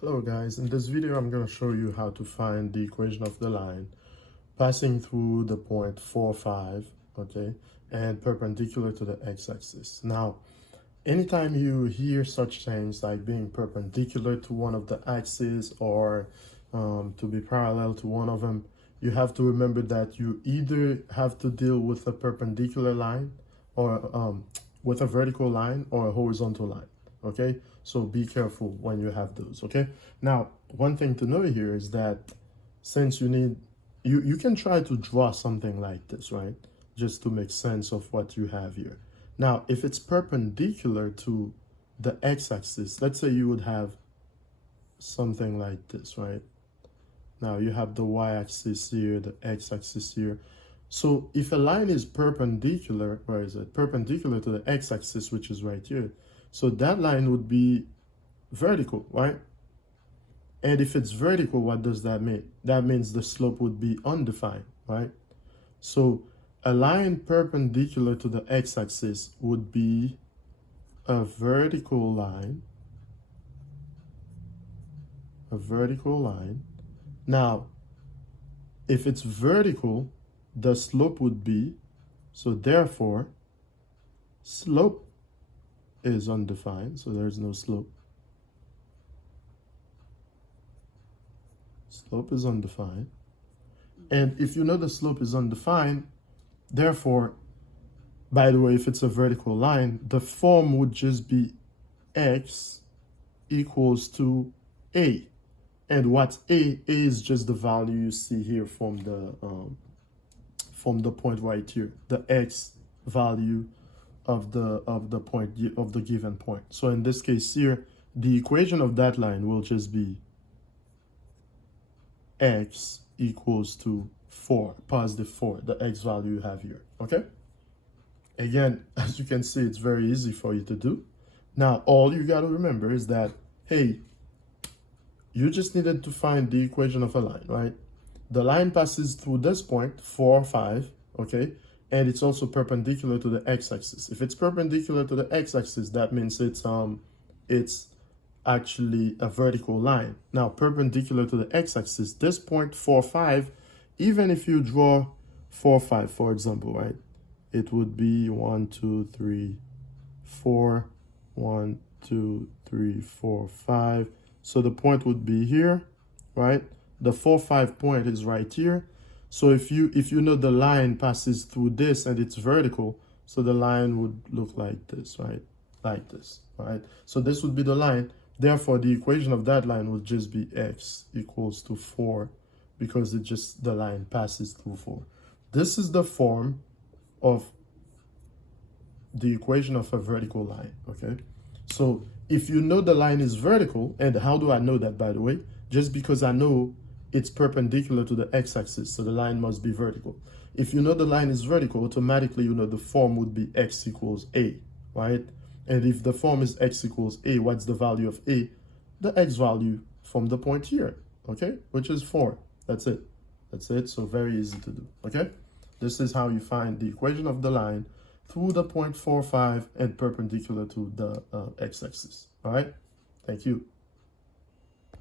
Hello guys, in this video I'm going to show you how to find the equation of the line passing through the point 4, 5, okay, and perpendicular to the x-axis. Now, anytime you hear such things like being perpendicular to one of the axes or to be parallel to one of them, you have to remember that you either have to deal with a perpendicular line or with a vertical line or a horizontal line. Okay, so be careful when you have those. Okay, now one thing to know here is that since you can try to draw something like this, right, just to make sense of what you have here. Now if it's perpendicular to the x-axis, let's say you would have something like this, right? Now you have the y-axis here, the x-axis here. So if a line is perpendicular, where is it? Perpendicular to the x-axis, which is right here. So that line would be vertical, right? And if it's vertical, what does that mean? That means the slope would be undefined, right? So a line perpendicular to the x-axis would be a vertical line. A vertical line. Now, if it's vertical, the slope would be, so therefore, slope is undefined, so there's no slope. Slope is undefined. And if you know the slope is undefined, therefore, by the way, if it's a vertical line, the form would just be x equals to a. And what's a? A is just the value you see here from the point right here, the x value of the point of the given point. So in this case here, the equation of that line will just be x equals to 4, positive 4, the x value you have here. Okay, again, as you can see, it's very easy for you to do. Now all you got to remember is that, hey, you just needed to find the equation of a line, right? The line passes through this point, 4, 5, okay? And it's also perpendicular to the x-axis. If it's perpendicular to the x-axis, that means it's actually a vertical line. Now, perpendicular to the x-axis, this point 4, 5, even if you draw 4, 5, for example, right? It would be 1, 2, 3, 4, 1, 2, 3, 4, 5. So the point would be here, right? The 4, 5 point is right here. So if you know the line passes through this and it's vertical, so the line would look like this, right? Like this, right? So this would be the line. Therefore, the equation of that line would just be x equals to 4 because the line passes through 4. This is the form of the equation of a vertical line, okay? So if you know the line is vertical, and how do I know that, by the way? Just because I know it's perpendicular to the x-axis, so the line must be vertical. If you know the line is vertical, automatically you know the form would be x equals a, right? And if the form is x equals a, what's the value of a? The x value from the point here, okay? Which is 4. That's it. That's it. So very easy to do, okay? This is how you find the equation of the line through the point 4, 5 and perpendicular to the x-axis, all right? Thank you.